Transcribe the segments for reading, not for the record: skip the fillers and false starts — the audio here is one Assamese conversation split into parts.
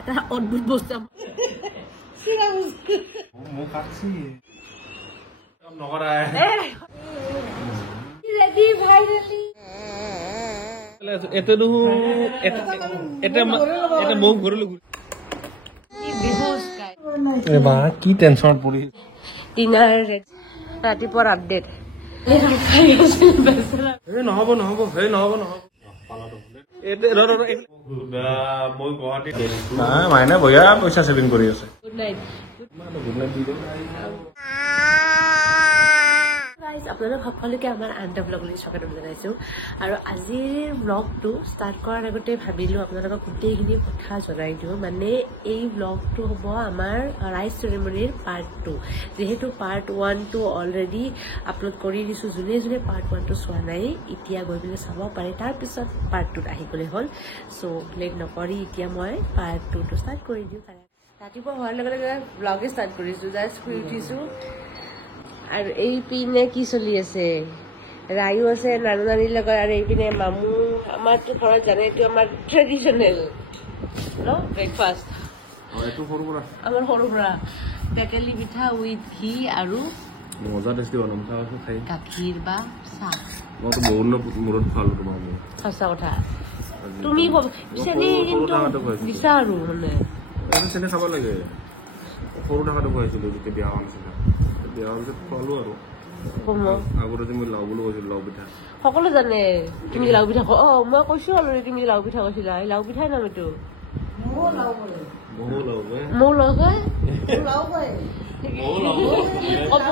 এটা অদ্ভুত বস্তু মোক কাটছি নকৰা ৰেডি ভাইৰেলি এটা দেখো এটা মোক ঘূৰিলো বা কি টেনশ্যনত পৰি ডিনাৰ ৰাতিপুৱাৰ আপডেট নহ'ব নহ'ব সেই নহ'ব নহ'ব মই গুৱাহাটী মাইনা বঢ়িয়া পইচা ছেভিং কৰি আছে গুড নাইট আপোনালোক সকলোকে আমাৰ আনটা ব্লগলৈ স্বাগতম জনাইছোঁ আৰু আজিৰ ব্লগটো ষ্টাৰ্ট কৰাৰ আগতে ভাবিলোঁ আপোনালোকক গোটেইখিনি কথা জনাই দিওঁ মানে এই ব্লগটো হ'ব আমাৰ ৰাইজ চেৰিমনিৰ পাৰ্ট 2 যিহেতু পাৰ্ট 1টো অলৰেডি আপলোড কৰি দিছোঁ যোনে যোনে পাৰ্ট 1টো চোৱা নাই এতিয়া গৈ পেলাই চাব পাৰে তাৰপিছত পাৰ্ট 2ত আহি গ'লে হ'ল চ' লেট নকৰি এতিয়া মই পাৰ্ট 2টো ষ্টাৰ্ট কৰি দিওঁ ৰাতিপুৱা হোৱাৰ লগে লগে ব্লগে ষ্টাৰ্ট কৰিছোঁ জাষ্ট শুই উঠিছোঁ আৰু এই পিনে কি চলি আছে ৰায়ু আছে নানু নানীৰ লগত আৰু এইপিনে মামু আমাৰতো ঘৰত জানে এইটো আমাৰ ট্ৰেডিশ্যনেল ন ব্ৰেকফাষ্ট আমাৰ সৰু পৰা টেকেলি পিঠা উইথ ঘি আৰু মজা টেষ্টি বনাম খাই গাখীৰ বা চাহ মইতো বহুত মূৰত খোৱালো তোমাৰ সঁচা কথা তুমি চেনি কিন্তু বিচাৰো মানে চেনি খাব লাগে সৰু থকাটো খুৱাইছিলো যেতিয়া বিয়া হোৱা নাছিলে বিয়া হোৱাৰ পিছত খোৱালো আৰু আগতে মই লাও বুলি কৈছিলো লাও পিঠা সকলো জানে তুমি লাও পিঠা মই কৈছো অলৰেডি তুমি লাও পিঠা কৈছিলা লাও পিঠাই নাম এইটো মোৰ লাও কয় ক'ব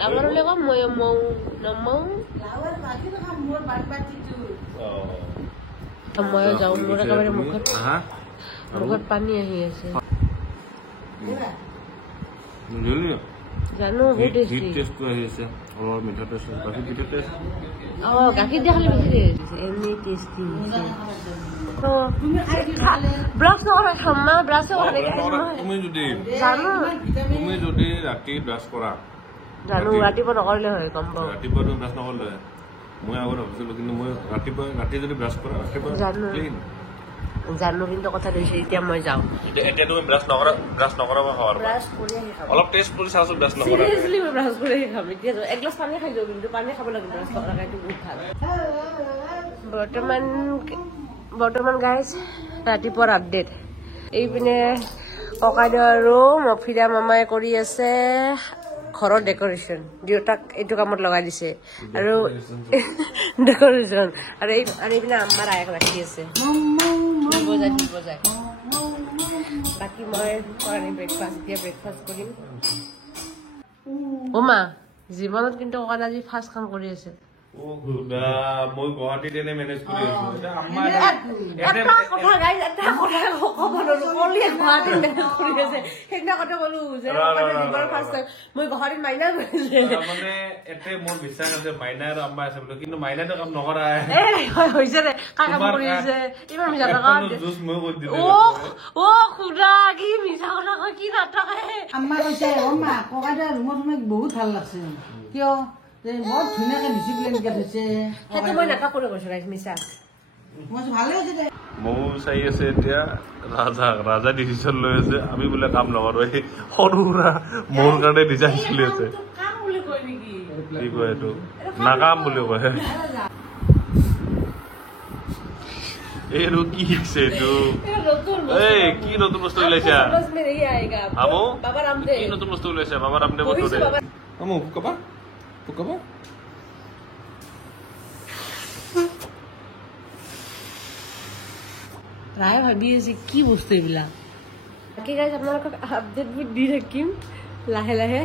ডাঙৰ হ'লে কম মই মৌ নমৌ মই যাওঁ মোৰ একেবাৰে মুখত পানী আহি আছে জানো বহুত টেষ্টি গাখীৰ দিয়া খালে বেছি এনে টেষ্টি তুমি যদি ৰাতি ব্ৰাছ কৰা জানো ৰাতিপুৱা নকৰিলে হয় গম পাওঁ ৰাতিপুৱা তুমি ব্ৰাছ নকৰিলে মই আগত ভাবিছিলো কিন্তু মই ৰাতি যদি ব্ৰাছ কৰা ৰাতিপুৱা জানো কিন্তু কথা কৈছে এতিয়া মই যাওঁ এতিয়া তুমি ব্ৰাছ নকৰা অলপ টেষ্ট কৰি চাওঁচোন ব্ৰাছ নকৰা চিৰিয়াছলি মই ব্ৰাছ কৰি খাম এতিয়া এগিলাছ পানী খাই যাওঁ কিন্তু পানী খাব লাগে ব্ৰাছ নকৰাকৈ এইটো বহুত ভাল বৰ্তমান গাইজ ৰাতিপুৱাৰ আপডেট এইপিনে ককাইদেউ আৰু মফিদা মামাই কৰি আছে ঘৰৰ ডেকৰেশ্যন দেউতাক এইটো কামত লগাই দিছে আৰু ডেকৰেশ্যন আৰু এইপিনে আমাৰ আয়েক ৰাখি আছে বজাই বাকী মই ব্ৰেকফাষ্ট এতিয়া ব্ৰেকফাষ্ট কৰিম মা জীৱনত কিন্তু অকল আজি ফাৰ্ষ্ট কাম কৰি আছে মই গুৱাহাটীত এনে মেনেজ কৰি আছো মই গুৱাহাটীত মাইনা মানে এতে মোৰ বিশ্বাস আছে মাইনা আৰু আম্মা আছে বুলি কিন্তু মাইনাটো কাম নকৰা হৈছে দে কাম কৰি আছে ইমান মিছা টকা খুৰা কি মিছা কথা কয় কি নাটকে আম্মা কৈছে মা ককাইদেউ ৰুমত সোমাই বহুত ভাল লাগছে কিয় বহুত ধুনীয়াকে ডিচিপ্লিনকে থৈছে সেইটো মই নাটক কৰি কৈছো মিছা ভালে হৈছে দে ময়ো চাই আছে এতিয়া ৰাজা ডিচিশ্যন লৈ আছে আমি বোলে কাম নকৰো এই সৰু সুৰা মোৰ কাৰণে ডিজাইন চলি আছে কি কয় এইটো নাকাম বুলি কয় এইটো কি শিকছে এইটো এই কি নতুন বস্তু ওলাইছা আমো কি নতুন বস্তু ওলাইছা বাবা ৰামদেৱৰ দৰে আমো কবা প্ৰায় ভাবি আছে কি বস্তু এইবিলাক বাকী গাইজ আপোনালোকক আপডেটবোৰ দি থাকিম লাহে লাহে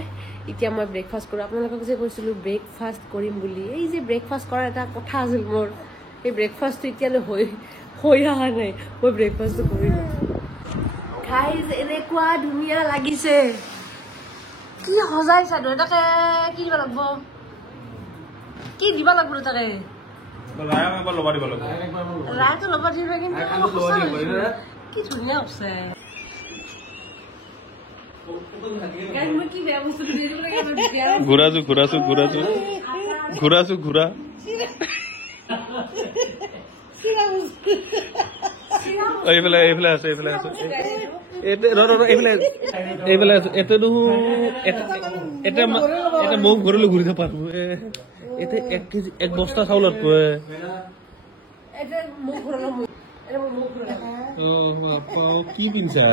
এতিয়া মই ব্ৰেকফাষ্ট কৰোঁ আপোনালোকক যে কৈছিলোঁ ব্ৰেকফাষ্ট কৰিম বুলি এই যে ব্ৰেকফাষ্ট কৰাৰ এটা কথা আছিল মোৰ এই ব্ৰেকফাষ্টটো এতিয়ালৈ হৈ অহা নাই মই ব্ৰেকফাষ্টটো কৰিলোঁ গাইজ এনেকুৱা ধুনীয়া লাগিছে কি সজাইছা তাকে কি দিব লাগিব কি দিব লাগিব তাকে ৰাইটো ল'ব দিব কিন্তু কি ধুনীয়া হৈছে ঘূৰা এইফালে আছে এইফালে আছে এইফালে আছে এটা মোক ঘৰলৈ ঘূৰি থাকা এতিয়া 1 কেজি 1 বস্তা চাউলত কি পিন্ধছা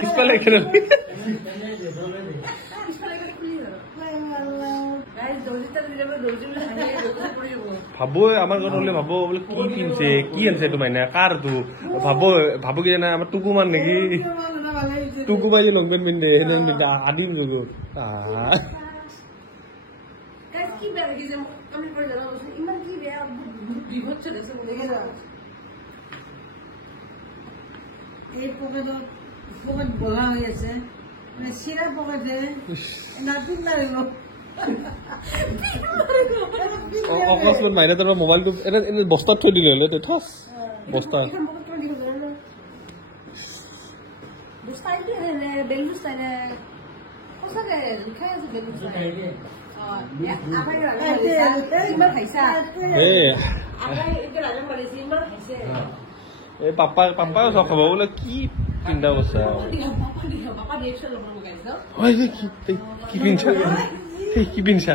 পিছফালে ভাবো আমাৰ ঘৰত হলে ভাবো বোলে কি পিন্ধছে কি আনিছে এইটো মাইনা কাৰ তো ভাবো কি জানা আমাৰ টুকুমান নেকি টুকুমাই যে লং পেণ্ট পিন্ধে সেনে আদিম যুগত এই পকেটত বলা হৈ আছে মানে চিৰা পকেটে নাপিত মাৰিব অকস্মাত মাইনা তাৰ মোবাইলটো এনে বস্তাত থৈ দিলে হলে ঠাচ বস্তা এই পাপাও চখ খাব বোলে কি পিন্ধা বস্তা কি পিন্ধছা কি পিন্ধছা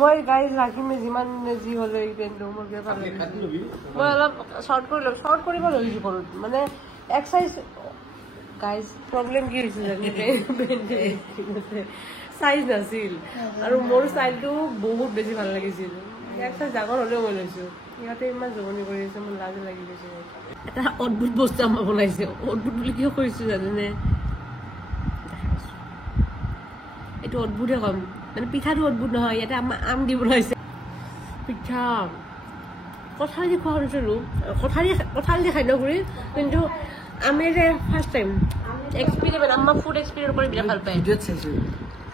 মই গাইজ ৰাখিমে যিমান যি হলে এই পেণ্টটো মোৰ মই অলপ শ্বৰ্ট কৰিব লৈছো ঘৰত মানে এক্সাৰচাইজ গাইজ প্ৰব্লেম কি হৈছিল চাইজ নাছিল আৰু মোৰ ষ্টাইলটো বহুত বেছি ভাল লাগিছিল এক্সাৰচাইজ ডাঙৰ হলেও মই লৈছো ইহঁতে ইমান জমনি কৰি আছে মোৰ লাজ লাগি গৈছে এটা অদ্ভুত বস্তু আমাৰ বনাইছে অদ্ভুত বুলি কিয় কৰিছো জানেনে এইটো অদ্ভুতে কম মানে পিঠাটো অদ্ভুত নহয় ইয়াতে আমাৰ আম দি বনাইছে পিঠা কঁঠাল দি খোৱা শুনিছিলো কঁঠাল দি খাদ্য কৰি কিন্তু আমি যে ফাৰ্ষ্ট টাইম এক্সপেৰিমেণ্ট আমাৰ ফুড এক্সপেৰিমেণ্ট কৰি বিৰাট ভাল পায়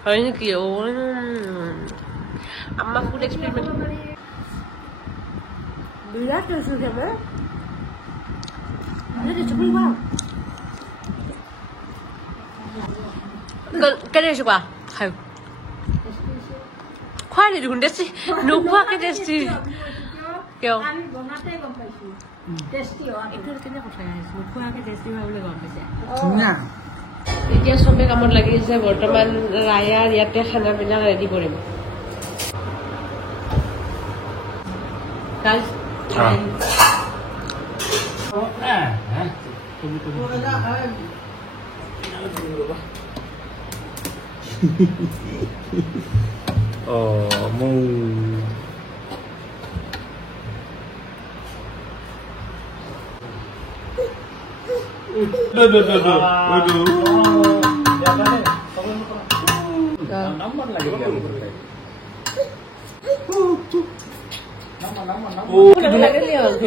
হয় নেকি আমাৰ ফুড এক্সপেৰিমেণ্ট বিৰাট লৈছোঁ আমাৰ কেনে হৈছোঁ কোৱা খাই খোৱা নি দেখোন টেষ্টি নোখোৱাকে টেষ্টি কিয় এতিয়া চবে কামত লাগি আছে বৰ্তমান ৰায়াৰ ইয়াতে খানাবিলাক ৰেডি কৰিম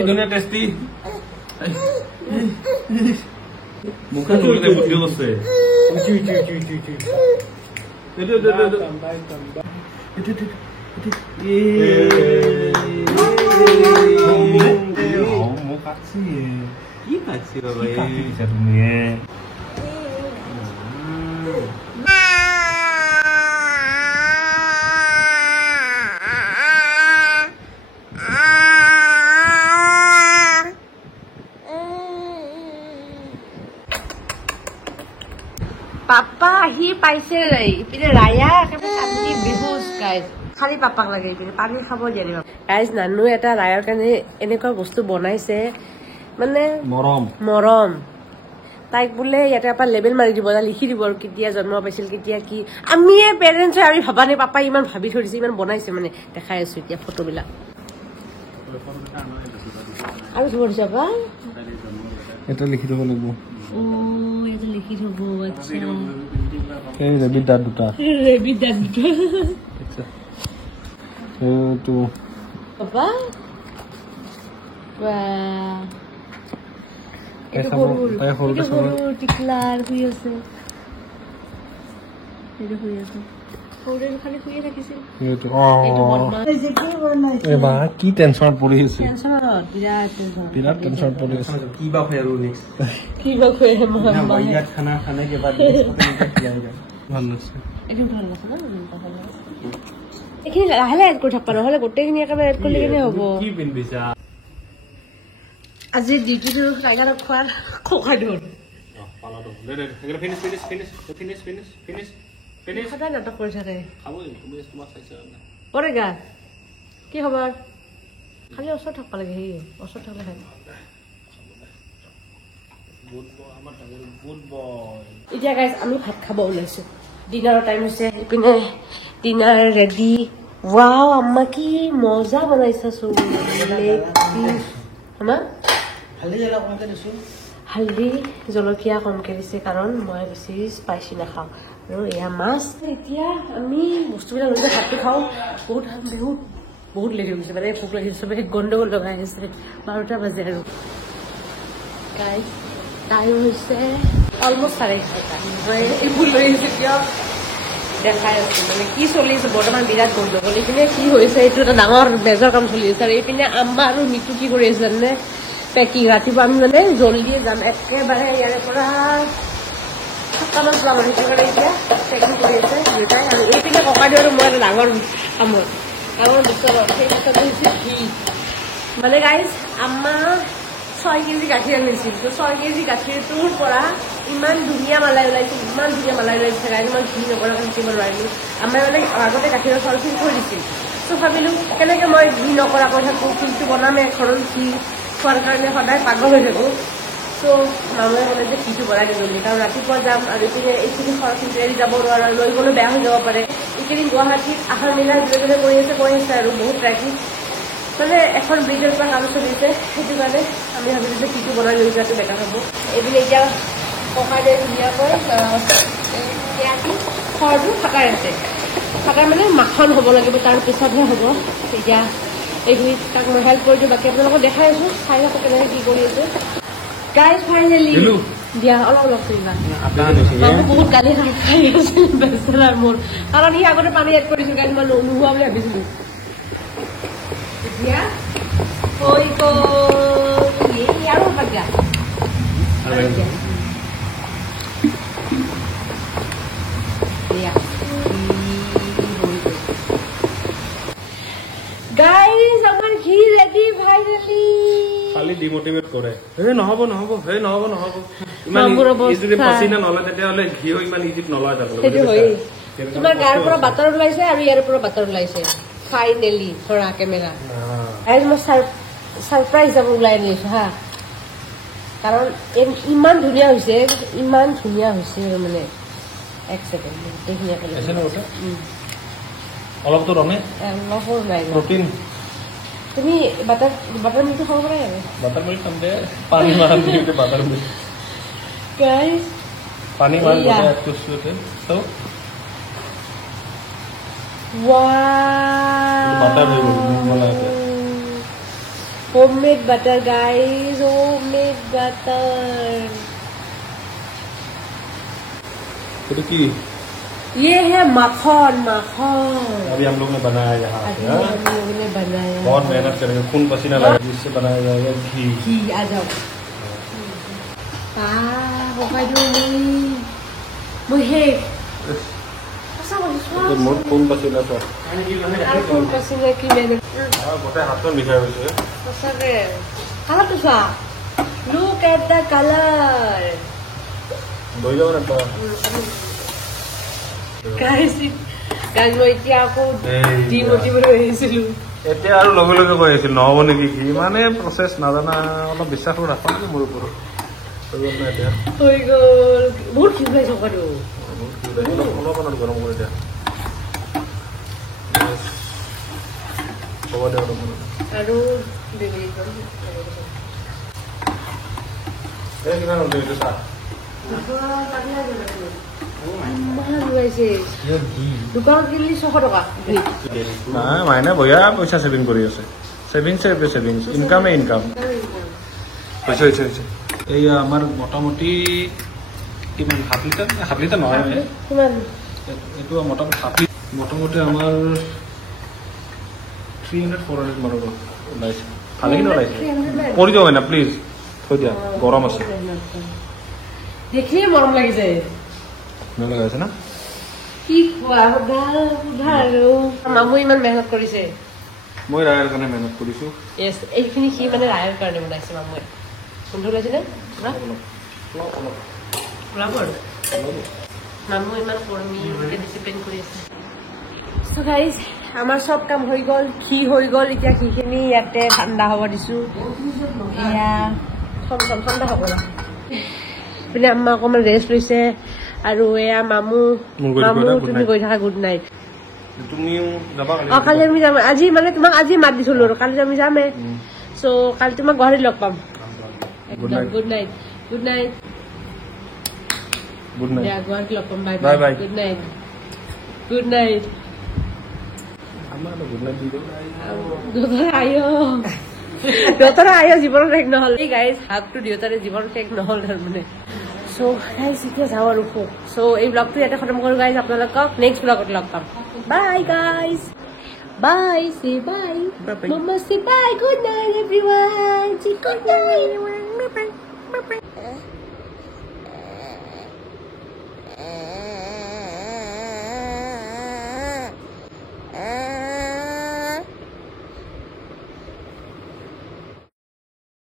ধুনীয়া টেষ্টি মুখে তুলিতে বুদ্ধি কৰছে কি খাচ্ছি বাবা তুমি পাপা আহি পাইছে ইপিনে ৰায়া একেবাৰে বেহুচ গাইজ খালি পাপাক লাগে ইপিনে পানী খাব দিয়া গাইজ নানু এটা ৰায়াৰ কাৰণে এনেকুৱা বস্তু বনাইছে মানে মৰম তাইক বোলে ইয়াতে এপাৰ লেবেল মাৰি দিব লিখি দিব আৰু কেতিয়া জন্ম পাইছিল কেতিয়া কি আমিয়ে পেৰেণ্টছ হয় আমি ভাবা নাই পাপাই ইমান ভাবি থৈ দিছে ইমান বনাইছে মানে দেখাই আছো এতিয়া ফটোবিলাক আৰু কি কৰিছে আপা এটা লিখি থব লাগিব এটা লিখি থব আচ্ছা এই ৰেবিট দাঁত দুটা আচ্ছা এইটো পাপা টিকলাৰ শুই আছে সৰুৰে খালি শুয়ে থাকিছিল এইটো এইটো কি টেনশ্যনত পৰি আছে টেনশ্যনত বিৰাট টেনশ্যনত পৰি আছে কি বা হয় আৰু নেক্সট কি বা খুৱাই ইয়াত খানা খানে কিবা ভাল লাগছে এইটো ভাল আছে ন এইখিনি লাহে লাহে এড কৰি থাকবা নহ'লে গোটেইখিনি একেবাৰে এড কৰিলে কেনে হ'ব কি পিন্ধিছা আজি ডিউটিটো টাইগাৰক খোৱাৰ খোকা ধৰ সদায় নাটক কৰি থাকে পৰে গা কি খবৰ খালি ওচৰত থাকিব লাগে সেয়ে ওচৰত থাকিলে খাই এতিয়া গাইজ আমি ভাত খাব ওলাইছো ডিনাৰৰ টাইম হৈছে এইপিনে ডিনাৰ ৰেডি ৱাও আম্মা কি মজা বনাইছা চোন হালধি জলকীয়া কমকৈ দিছে কাৰণ মই বেছি স্পাইচি নাখাওঁ আৰু এয়া মাছ এতিয়া আমি বস্তুবিলাক লৈ ভাতটো খাওঁ বহুত বহুত বহুত লেট হৈ গৈছে মানে ভোক লাগিছে চবে গণ্ডগোল লগাই আছে 12টা বাজে আৰু গাইজ টাইম হৈছে অলমষ্ট 4:30 মই এইবোৰ লৈ আহিছোঁ কিয় দেখাই আছো মানে কি চলি আছে বৰ্তমান বিৰাট গণ্ডগোল এইপিনে কি হৈছে এইটো এটা ডাঙৰ মেজৰ কাম চলি আছে আৰু এইপিনে আম্মা আৰু মিটু কি কৰি আছে জানে পেকিং ৰাতিপুৱা আমি মানে জলদিয়ে যাম একেবাৰে ইয়াৰে পৰা 7টামান যোৱা মানুহ কাৰণে এতিয়া পেকিং কৰি আছে দুয়োটাই আৰু এইপিনে ককাইদেউ আৰু মই এটা ডাঙৰ কামত ডাঙৰ বিচৰত সেই কথাটো হৈছে ঘি মানে গাইজ আম্মা 6 কেজি গাখীৰ আনিছিল তো 6 কেজি গাখীৰটোৰ পৰা ইমান ধুনীয়া মালাই ওলাইছিল ইমান ধুনীয়া মালাই ওলাইছে গাইজ মই ঘি নকৰাকৈ শিকিব নোৱাৰিলোঁ আমাৰ মানে আগতে গাখীৰৰ চাউলখিনি থৈ দিছিল তো ভাবিলোঁ কেনেকৈ মই ঘি নকৰাকৈ থাকোঁ কিন্তু বনামে ঘৰত ঘি খোৱাৰ কাৰণে সদায় পাগল হৈ থাকোঁ তো মামুৱে ক'লে যে ঘিটো বনাই দিম বুলি কাৰণ ৰাতিপুৱা যাম আৰু এইপিনে এইখিনি খৰচখিনি এৰি যাব নোৱাৰোঁ লৈ গ'লেও বেয়া হৈ যাব পাৰে এইকেইদিন গুৱাহাটীত আহাৰ মিলা যোনে কৰি আছে আৰু বহুত ট্ৰেফিক মানে এখন ব্ৰিজৰ পৰা কাম চলিছে সেইটো কাৰণে আমি ভাবিলোঁ যে ঘিটো বনাই লৈ যোৱাটো বেটাৰ হ'ব এইপিনে এতিয়া ককাইদেউ ধুনীয়াকৈ খৰটো থাকাই আছে থাকাৰ মানে মাখন হ'ব লাগিব তাৰ পিছতহে হ'ব এতিয়া এইখিনিত তাক মই হেল্প কৰি দিওঁ বাকী আপোনালোকক দেখাই আছোঁ চাই থাকোঁ কেনেকৈ কি কৰি আছে গাইজ ফাইনেলি দিয়া অলপ অলপ কৰিবা মানুহ বহুত গালি খাই গৈছিল বেচেৰাৰ মোৰ কাৰণ সি আগতে পানী এড কৰিছিল গাইজ মই নোহোৱা বুলি ভাবিছিলোঁ এতিয়া হৈ গ'ল আৰু দিয়া গাইজ আমাৰ ঘি ৰেডি ফাইনেলি খালি ডিমোটিভেট কৰে হে নহব নহব হে নহব নহব ইমান ইজিলি পচিনা নলয় তেতিয়াহ'লে ঘিও ইমান ইজিত নলয় সেইটো হয় তোমাৰ গাৰ পৰা বাটাৰ ওলাইছে আৰু ইয়াৰ পৰা বাটাৰ ওলাইছে ফাইনেলি ধৰা কেমেৰা গাইজ মই ছাৰপ্ৰাইজ যাব ওলাই আনিছোঁ হা কাৰণ ইমান ধুনীয়া হৈছে আৰু মানে এক ছেকেণ্ড এইখিনি অলপতো ৰমে অলপো নাই প্ৰটিন তুমি বাটাৰ মিল্কটো খাব পাৰে আৰু বাটাৰ মিল্ক খামতে পানী মান দিওঁতে বাটাৰ মিল্ক গাইজ পানী মান গোটেই এড কৰিছোঁ তো বাটাৰ হৈ গ'ল মলাইতে homemade butter guys homemade butter तो की ये है माखन अभी हम लोग ने बनाया यहाँ अभी हम लोगों ने बनाया बहुत मेहनत करेंगे खून पसीना लगा जिससे बनाया जाएगा घी आ जाओ मुझे मोर खून पसीना सर खून पसीना की मेहनत गोटे हाथ में लिखा हुआ है सके कलर तो सा लुक एट द कलर दो जाओ ना गाइस মই এতিয়া আকৌ ডিমোটিভেট হৈ আহিছিলোঁ এতিয়া আৰু লগে লগে কৈ আছিল নহ'ব নেকি কি মানে প্ৰচেছ নাজানা অলপ বিশ্বাসটো ৰাখা নেকি মোৰ ওপৰত এতিয়া হৈ গ'ল বহুত ঠিক হৈ চকাটো অলপ গৰম কৰি দিয়া হ'ব দে আৰু কিমান হ'ল এইটো চাহ দোকানত কিনিলি 600 টকা নাই মাইনে বঢ়িয়া পইচা ছেভিং কৰি আছে ছেভিংছ ইনকামে ইনকাম হৈছে এইয়া আমাৰ মোটামুটি কিমান 7 লিটাৰ নহয় এইটো মোটামুটি 7 লিটাৰ মোটামুটি আমাৰ 300-400 মানব ওলাইছে ভালেখিনি ওলাইছে কৰি যাও না প্লিজ থৈ দিয়া গৰম আছে দেখিয়ে মৰম লাগিছে ভাল লগাইছে না কি খোৱা সোধা আৰু মামু ইমান মেহনত কৰিছে মই ৰায়ৰ কাৰণে মেহনত কৰিছো য়েছ এইখিনি সি মানে ৰায়ৰ কাৰণে বনাইছে মামুৱে সুন্দৰ লাগিছে নে মামু ইমান কৰ্মী ডিচিপ্লিন কৰি আছে চ' গাইজ আমাৰ চব কাম হৈ গ'ল ঘি হৈ গ'ল এতিয়া ঘিখিনি ইয়াতে ঠাণ্ডা হ'ব দিছোঁ এয়া ঠাণ্ডা হ'ব পিনে আম্মা অকণমান ৰেষ্ট লৈছে আৰু এয়া মামু তুমি গৈ থাকা গুড নাইট তুমিও যাবা কালি আমি যাম আজি মানে তোমাক আজি মাত দিছিলো আৰু কালি আমি যামে চ' কালি তোমাক গুৱাহাটীত লগ পাম গুড নাইট গুড নাইট গুৱাহাটীত লগ পাম bye bye bye good night দেউতাৰে আয়ো জীৱনত শেষ নহ'ল এই গাইজ হাফটো দেউতাৰে জীৱন শেষ নহ'ল তাৰমানে চ' গাইজ এতিয়া যাওঁ আৰু খুব চ' এই ব্লগটো ইয়াতে খতম কৰোঁ গাইজ আপোনালোকক নেক্সট ব্লগত লগ পাম বাই গাইজ বাই চে বাই মামা চে bye good night everyone good night